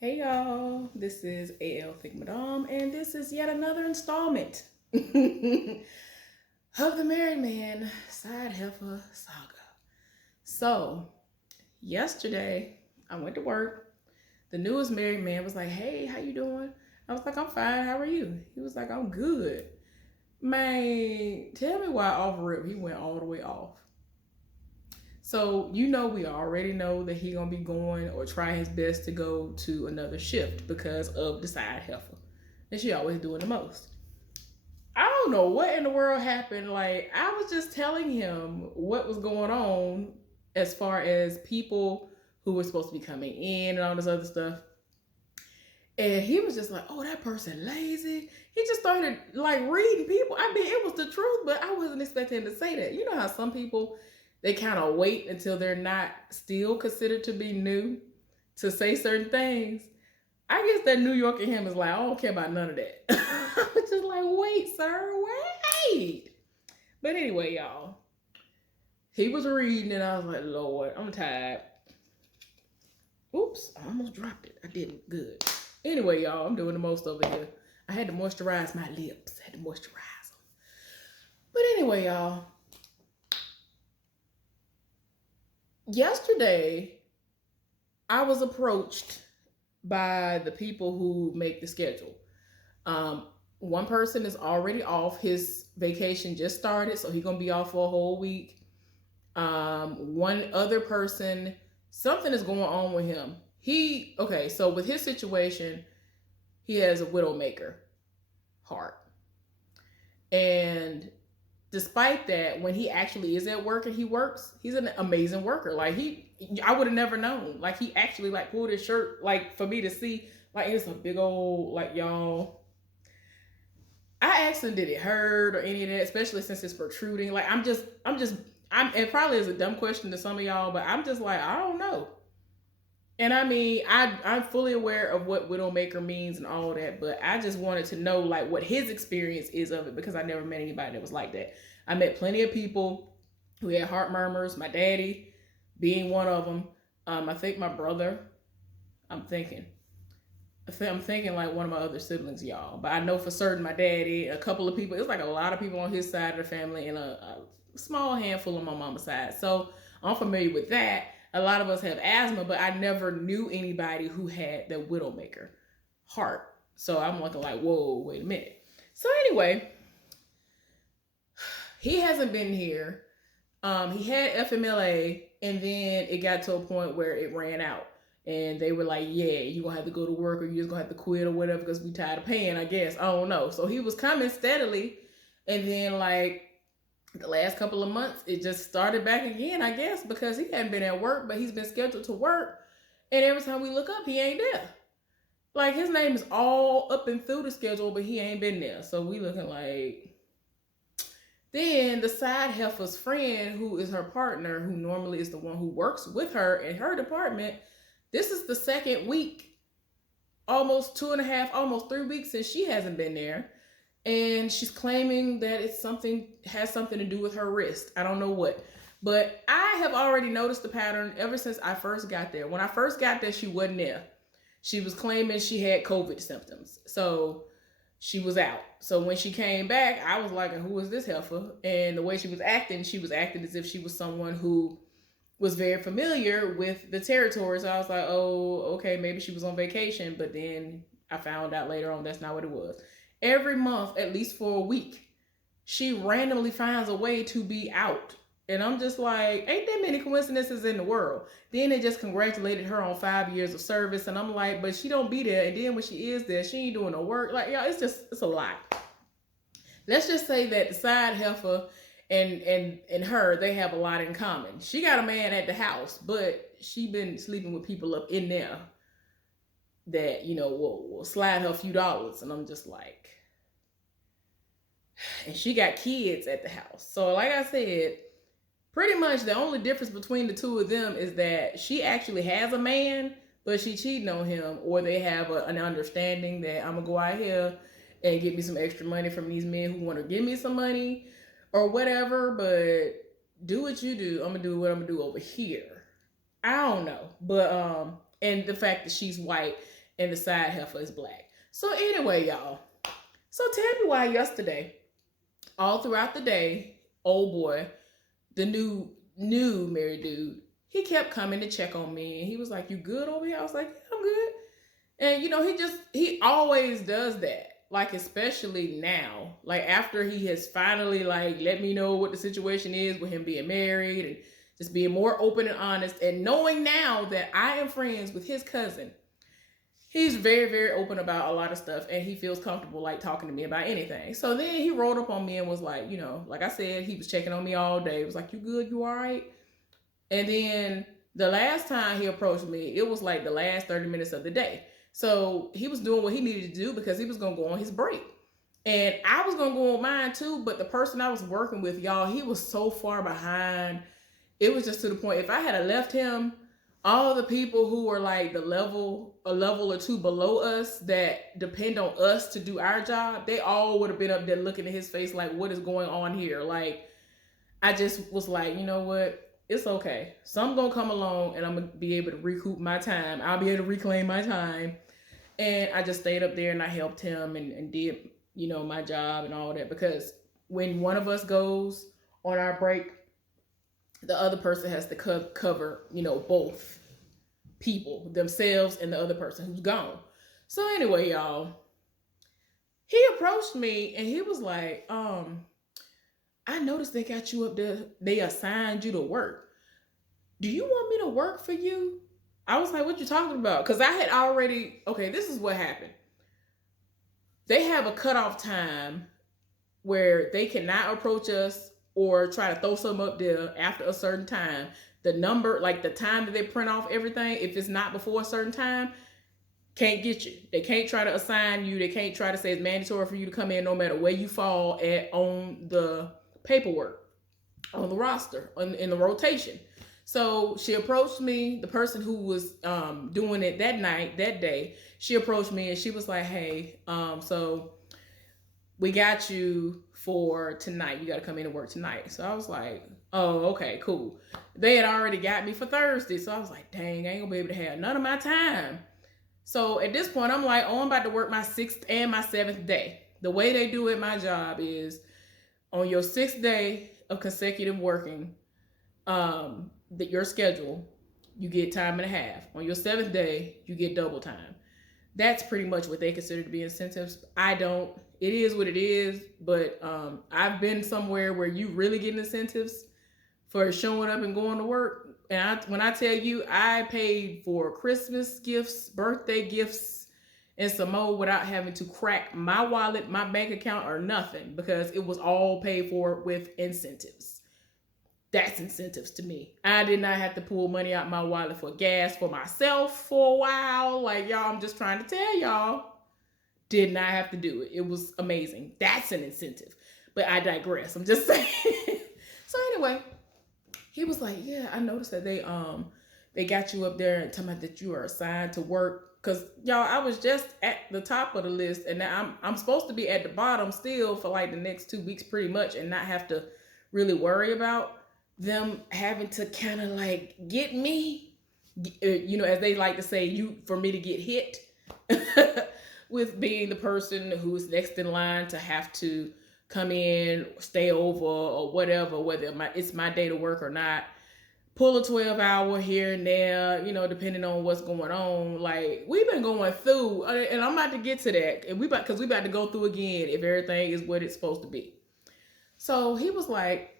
Hey y'all, this is AL Think Madame, and this is yet another installment of the Married Man Side Heffa Saga. So, yesterday I went to work. The newest married man was like, "Hey, how you doing?" I was like, "I'm fine. How are you?" He was like, "I'm good." Man, tell me why off rip he went all the way off. So we already know that he gonna be going or try his best to go to another shift because of the side heifer, and she always doing the most. I don't know what in the world happened. Like I was just telling him what was going on as far as people who were supposed to be coming in and all this other stuff. And he was just like, "Oh, that person lazy." He just started like reading people. I mean, it was the truth, but I wasn't expecting him to say that. You know how some people they kind of wait until they're not still considered to be new to say certain things. I guess that New York in him is like, I don't care about none of that. I was just like, wait, sir, wait. But anyway, y'all, he was reading, and I was like, Lord, I'm tired. Oops, I almost dropped it. I didn't. Good. Anyway, y'all, I'm doing the most over here. I had to moisturize my lips. I had to moisturize them. But anyway, y'all, yesterday I was approached by the people who make the schedule. Um, One person is already off. His vacation just started, so he's gonna be off for a whole week. One other person, something is going on with him. So with his situation, he has a widowmaker heart. And despite that, when he actually is at work and he works, he's an amazing worker. I would have never known. Like he actually like pulled his shirt like for me to see. Like it's a big old like y'all. I asked him, did it hurt or any of that, especially since it's protruding. Like it probably is a dumb question to some of y'all, but I'm just like I don't know. And I mean, I'm fully aware of what widowmaker means and all that, but I just wanted to know like what his experience is of it because I never met anybody that was like that. I met plenty of people who had heart murmurs. My daddy being one of them. I think my brother. I'm thinking. I'm thinking like one of my other siblings, y'all. But I know for certain my daddy, a couple of people. It's like a lot of people on his side of the family, and a small handful on my mama's side. So I'm familiar with that. A lot of us have asthma, but I never knew anybody who had the widowmaker heart. So I'm looking like, whoa, wait a minute. So anyway, he hasn't been here. He had FMLA, and then it got to a point where it ran out, and they were like, "Yeah, you gonna have to go to work, or you just gonna have to quit, or whatever, because we tired of paying." I guess I don't know. So he was coming steadily, and then like the last couple of months, it just started back again. I guess because he hadn't been at work, but he's been scheduled to work, and every time we look up, he ain't there. Like his name is all up and through the schedule, but he ain't been there. So we looking like then the side heifer's friend, who is her partner, who normally is the one who works with her in her department, this is the second week, almost 2.5, almost 3 weeks since she hasn't been there. And she's claiming that has something to do with her wrist. I don't know what. But I have already noticed the pattern ever since I first got there. When I first got there, she wasn't there. She was claiming she had COVID symptoms. So she was out. So when she came back, I was like, who is this heifer? And the way she was acting as if she was someone who was very familiar with the territory. So I was like, oh, okay, maybe she was on vacation. But then I found out later on that's not what it was. Every month, at least for a week, she randomly finds a way to be out. And I'm just like, ain't that many coincidences in the world? Then they just congratulated her on 5 years of service. And I'm like, but she don't be there. And then when she is there, she ain't doing no work. Like, y'all, it's a lot. Let's just say that the side heifer and her, they have a lot in common. She got a man at the house, but she been sleeping with people up in there that, will slide her a few dollars. And I'm just like, and she got kids at the house. So like I said, pretty much the only difference between the two of them is that she actually has a man, but she cheating on him, or they have an understanding that I'm gonna go out here and get me some extra money from these men who want to give me some money or whatever. But do what you do. I'm gonna do what I'm gonna do over here. I don't know, but and the fact that she's white, and the side heifer is black. So anyway, y'all. So tell me why yesterday, all throughout the day, old boy, the new married dude, he kept coming to check on me, and he was like, "You good over here?" I was like, "Yeah, I'm good." And he always does that. Like, especially now, like after he has finally like let me know what the situation is with him being married and just being more open and honest, and knowing now that I am friends with his cousin, he's very, very open about a lot of stuff, and he feels comfortable like talking to me about anything. So then he rolled up on me and was like, like I said, he was checking on me all day. It was like, "You good? You all right?" And then the last time he approached me, it was like the last 30 minutes of the day. So he was doing what he needed to do because he was going to go on his break. And I was going to go on mine too, but the person I was working with, y'all, he was so far behind. It was just to the point, if I had left him, all the people who were like a level or two below us that depend on us to do our job, they all would have been up there looking at his face like, "What is going on here?" Like, I just was like, you know what? It's okay. Some gonna come along and I'm gonna be able to recoup my time. I'll be able to reclaim my time. And I just stayed up there and I helped him and did, my job and all that. Because when one of us goes on our break, the other person has to cover, both people, themselves and the other person who's gone. So anyway, y'all, he approached me and he was like, "I noticed they got you up there. They assigned you to work. Do you want me to work for you?" I was like, "What you talking about?" Because I had already, okay, this is what happened. They have a cutoff time where they cannot approach us or try to throw something up there after a certain time. The number, like the time that they print off everything, if it's not before a certain time, can't get you. They can't try to assign you. They can't try to say it's mandatory for you to come in no matter where you fall at on the paperwork, on the roster, in the rotation. So she approached me, the person who was doing it that day, she approached me and she was like, "Hey, so we got you for tonight. You got to come in and work tonight." So I was like, "Oh, okay, cool." They had already got me for Thursday. So I was like, "Dang, I ain't gonna be able to have none of my time." So at this point, I'm like, "Oh, I'm about to work my 6th and my 7th day." The way they do it, my job is on your 6th day of consecutive working, your schedule, you get time and a half. On your 7th day, you get double time. That's pretty much what they consider to be incentives. I don't. It is what it is. But I've been somewhere where you really get incentives for showing up and going to work. And when I tell you, I paid for Christmas gifts, birthday gifts, and some more without having to crack my wallet, my bank account, or nothing, because it was all paid for with incentives. That's incentives to me. I did not have to pull money out my wallet for gas for myself for a while. Like, y'all, I'm just trying to tell y'all, did not have to do it. It was amazing. That's an incentive. But I digress. I'm just saying. So anyway, he was like, "Yeah, I noticed that they got you up there and talking about that you are assigned to work." Cause y'all, I was just at the top of the list, and now I'm supposed to be at the bottom still for like the next 2 weeks, pretty much, and not have to really worry about them having to kind of like get me, as they like to say, for me to get hit with being the person who's next in line to have to come in, stay over, or whatever, whether it's my day to work or not. Pull a 12-hour here and there, depending on what's going on. Like, we've been going through, and I'm about to get to that, and because we about to go through again if everything is what it's supposed to be. So he was like,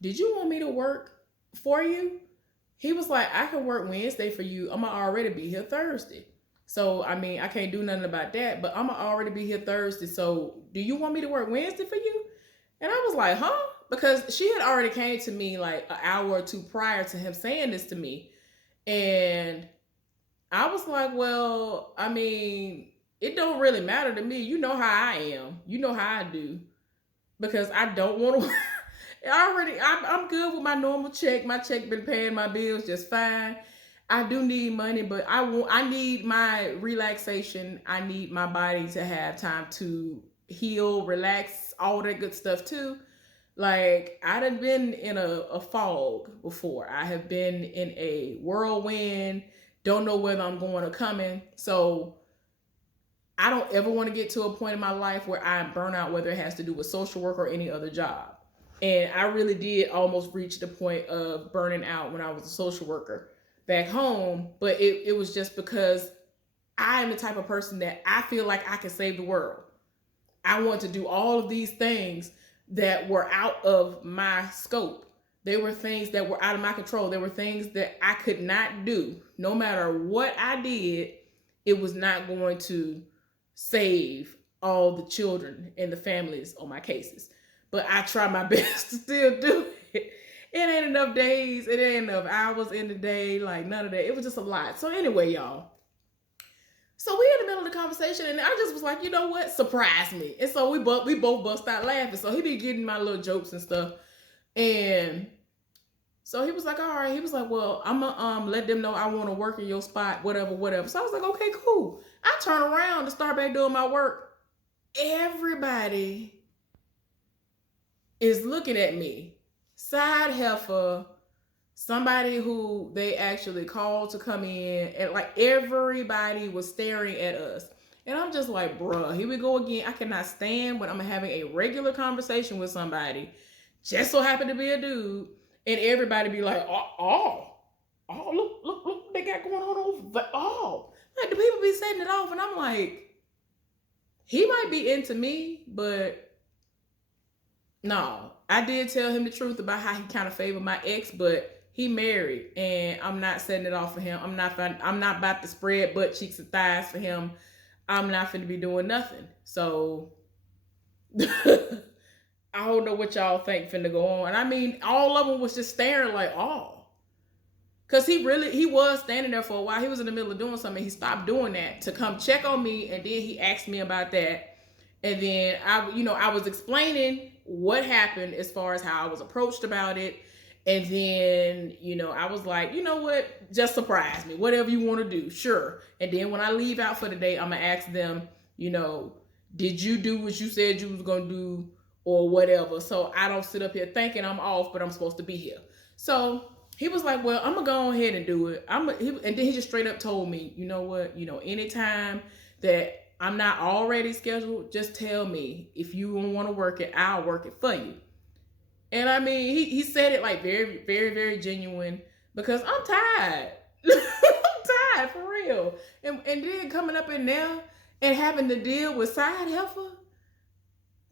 "Did you want me to work for you?" He was like, "I can work Wednesday for you. I'm going to already be here Thursday. So, I mean, I can't do nothing about that, but I'm going to already be here Thursday. So, do you want me to work Wednesday for you?" And I was like, "Huh?" Because she had already came to me like an hour or two prior to him saying this to me. And I was like, "Well, I mean, it don't really matter to me. You know how I am. You know how I do. Because I don't want to I'm good with my normal check. My check been paying my bills just fine. I do need money, but I need my relaxation. I need my body to have time to heal, relax, all that good stuff too. Like, I done been in a fog before. I have been in a whirlwind, don't know whether I'm going or coming. So I don't ever want to get to a point in my life where I'm burnout, whether it has to do with social work or any other job. And I really did almost reach the point of burning out when I was a social worker back home. But it was just because I am the type of person that I feel like I can save the world. I want to do all of these things that were out of my scope. They were things that were out of my control. There were things that I could not do. No matter what I did, it was not going to save all the children and the families on my cases. But I try my best to still do it. It ain't enough days. It ain't enough hours in the day. Like none of that. It was just a lot. So anyway, y'all. So we in the middle of the conversation, and I just was like, you know what? Surprise me. And so we both bust out laughing. So he be getting my little jokes and stuff. And so he was like, all right. He was like, well, I'm gonna let them know I want to work in your spot, whatever. So I was like, okay, cool. I turn around to start back doing my work. Everybody is looking at me. Side Heffa, somebody who they actually called to come in, and like everybody was staring at us. And I'm just like, bruh, here we go again. I cannot stand when I'm having a regular conversation with somebody, just so happen to be a dude, and everybody be like, look what they got going on over there. Oh, like the people be setting it off, and I'm like, he might be into me, but no. I did tell him the truth about how he kind of favored my ex, but he married, and I'm not setting it off for him. I'm not about to spread butt cheeks and thighs for him. I'm not finna be doing nothing. So I don't know what y'all think finna go on. And I mean, all of them was just staring like, oh. Because he was standing there for a while. He was in the middle of doing something. He stopped doing that to come check on me, and then he asked me about that. And then I was explaining what happened as far as how I was approached about it. And then, I was like, you know what? Just surprise me. Whatever you want to do. Sure. And then when I leave out for the day, I'm going to ask them, did you do what you said you was going to do or whatever? So I don't sit up here thinking I'm off, but I'm supposed to be here. So he was like, well, I'm going to go ahead and do it. And then he just straight up told me, you know what? Anytime that I'm not already scheduled, just tell me. If you don't want to work it, I'll work it for you. And I mean, he said it like very, very, very genuine, because I'm tired. I'm tired for real. And then coming up in there and having to deal with side heifer.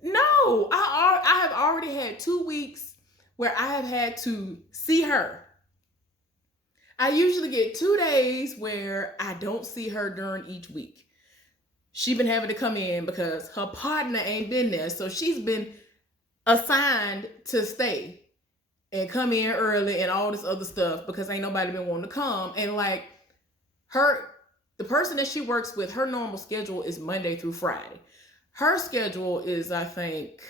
No, I have already had 2 weeks where I have had to see her. I usually get 2 days where I don't see her during each week. She's been having to come in because her partner ain't been there. So she's been assigned to stay and come in early and all this other stuff because ain't nobody been wanting to come. And like the person that she works with, her normal schedule is Monday through Friday. Her schedule is, I think,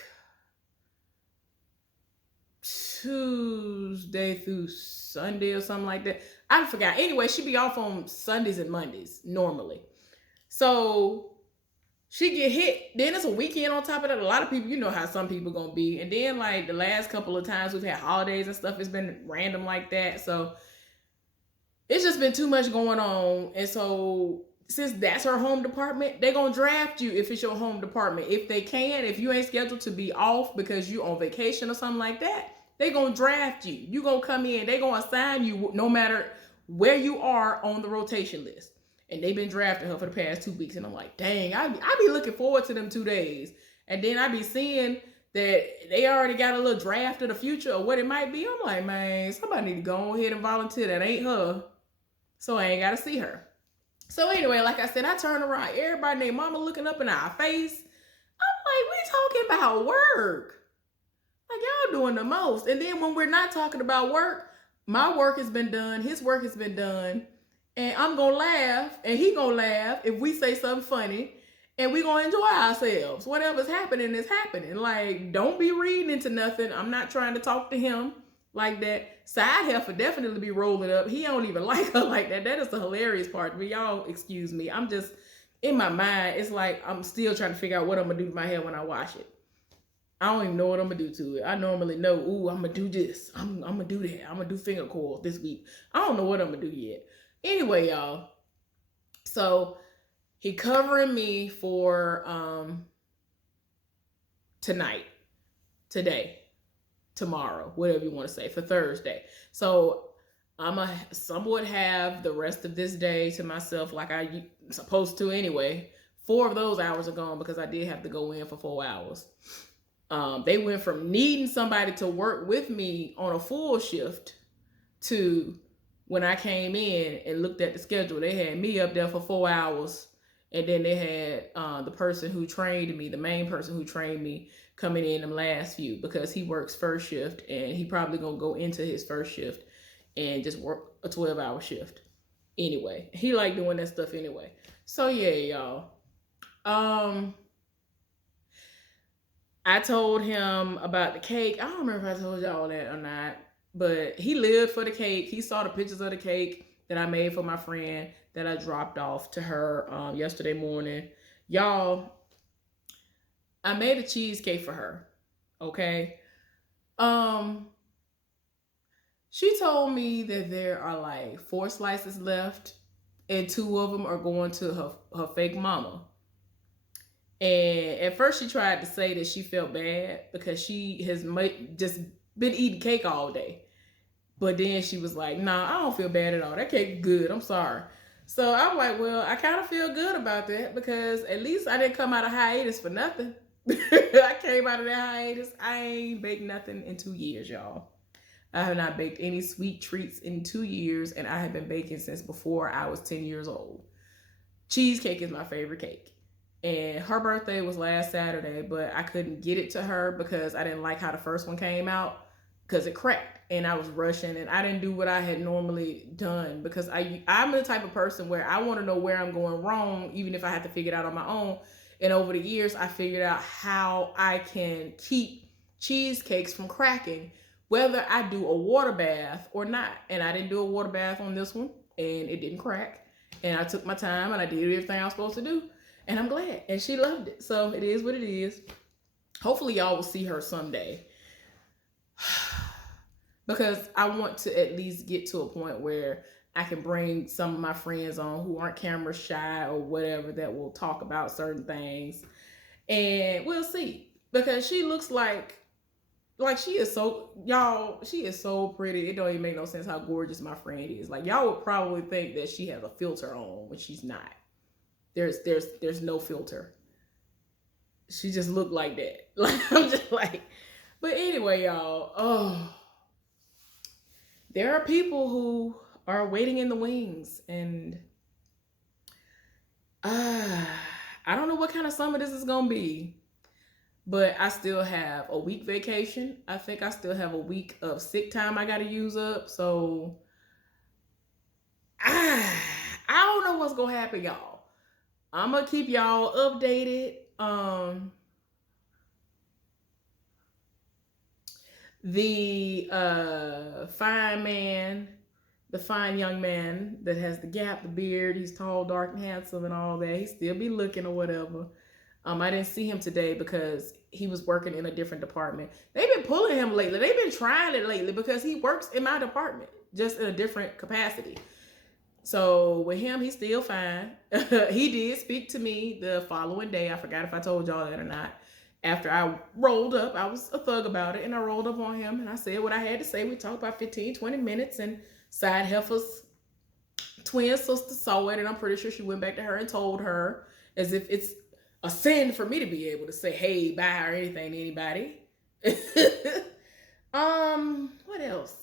Tuesday through Sunday or something like that. I forgot. Anyway, she be off on Sundays and Mondays normally. So she get hit. Then it's a weekend on top of that. A lot of people, you know how some people gonna be. And then like the last couple of times we've had holidays and stuff, it's been random like that. So it's just been too much going on. And so since that's her home department, they gonna draft you if it's your home department. If they can, if you ain't scheduled to be off because you on vacation or something like that, they gonna draft you. You gonna come in, they gonna assign you no matter where you are on the rotation list. And they've been drafting her for the past 2 weeks. And I'm like, dang, I be looking forward to them 2 days. And then I be seeing that they already got a little draft of the future or what it might be. I'm like, man, somebody need to go ahead and volunteer. That ain't her. So I ain't got to see her. So anyway, like I said, I turn around. Everybody and their mama looking up in our face. I'm like, we talking about work. Like, y'all doing the most. And then when we're not talking about work, my work has been done. His work has been done. And I'm going to laugh, and he going to laugh if we say something funny, and we going to enjoy ourselves. Whatever's happening is happening. Like, don't be reading into nothing. I'm not trying to talk to him like that. Side heifer definitely be rolling up. He don't even like her like that. That is the hilarious part. But y'all, excuse me. I'm just, in my mind, it's like I'm still trying to figure out what I'm going to do to my hair when I wash it. I don't even know what I'm going to do to it. I normally know, ooh, I'm going to do this. I'm going to do that. I'm going to do finger coils this week. I don't know what I'm going to do yet. Anyway, y'all. So he covering me for tonight, today, tomorrow, whatever you want to say, for Thursday. So I'm a somewhat have the rest of this day to myself, like I supposed to anyway. 4 of those hours are gone because I did have to go in for 4 hours. They went from needing somebody to work with me on a full shift to when I came in and looked at the schedule, they had me up there for 4 hours. And then they had the person who trained me, the main person who trained me, coming in them last few because he works first shift and he probably gonna go into his first shift and just work a 12-hour shift. Anyway, he like doing that stuff anyway. So yeah, y'all. Um, I told him about the cake. I don't remember if I told y'all that or not, but he lived for the cake. He saw the pictures of the cake that I made for my friend that I dropped off to her yesterday morning. Y'all, I made a cheesecake for her. Okay. Um, she told me that there are like 4 slices left, and 2 of them are going to her fake mama. And at first, she tried to say that she felt bad because she has just been eating cake all day. But then she was like, "Nah, I don't feel bad at all. That cake good. I'm sorry." So I'm like, "Well, I kind of feel good about that because at least I didn't come out of hiatus for nothing." I came out of that hiatus. I ain't baked nothing in 2 years, y'all. I have not baked any sweet treats in 2 years, and I have been baking since before I was 10 years old. Cheesecake is my favorite cake. And her birthday was last Saturday, but I couldn't get it to her because I didn't like how the first one came out because it cracked and I was rushing and I didn't do what I had normally done because I'm the type of person where I want to know where I'm going wrong even if I have to figure it out on my own. And over the years, I figured out how I can keep cheesecakes from cracking, whether I do a water bath or not. And I didn't do a water bath on this one and it didn't crack. And I took my time and I did everything I was supposed to do. And I'm glad. And she loved it. So it is what it is. Hopefully y'all will see her someday. Because I want to at least get to a point where I can bring some of my friends on who aren't camera shy or whatever that will talk about certain things. And we'll see. Because she looks like she is so, y'all, she is so pretty. It don't even make no sense how gorgeous my friend is. Like y'all would probably think that she has a filter on when she's not. There's no filter. She just looked like that. Like I'm just like, but anyway, y'all. Oh, there are people who are waiting in the wings, and I don't know what kind of summer this is gonna be. But I still have a week vacation. I think I still have a week of sick time I gotta use up. So I don't know what's gonna happen, y'all. I'm gonna keep y'all updated. The fine man, the fine young man that has the gap, the beard, he's tall, dark, and handsome, and all that. He still be looking or whatever. I didn't see him today because he was working in a different department. They've been pulling him lately. They've been trying it lately because he works in my department, just in a different capacity. So with him, he's still fine. He did speak to me the following day. I forgot if I told y'all that or not. After I rolled up, I was a thug about it, and I rolled up on him, and I said what I had to say. We talked about 15, 20 minutes, and side Heffa's twin sister saw it, and I'm pretty sure she went back to her and told her, as if it's a sin for me to be able to say, hey, bye, or anything to anybody. What else?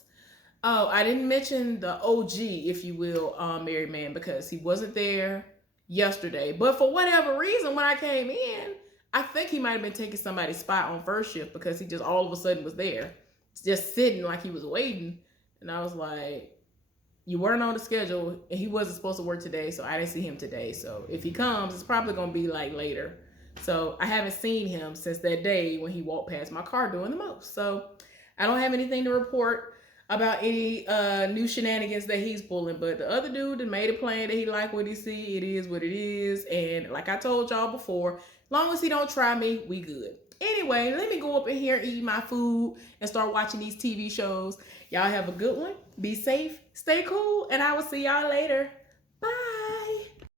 Oh, I didn't mention the OG, if you will, married man, because he wasn't there yesterday. But for whatever reason, when I came in, I think he might have been taking somebody's spot on first shift because he just all of a sudden was there, just sitting like he was waiting. And I was like, you weren't on the schedule, and he wasn't supposed to work today, so I didn't see him today. So if he comes, it's probably going to be like later. So I haven't seen him since that day when he walked past my car doing the most. So I don't have anything to report about any new shenanigans that he's pulling. But the other dude that made it plain that he liked what he see, it is what it is. And like I told y'all before, as long as he don't try me, we good. Anyway, let me go up in here and eat my food and start watching these TV shows. Y'all have a good one. Be safe, stay cool, and I will see y'all later. Bye.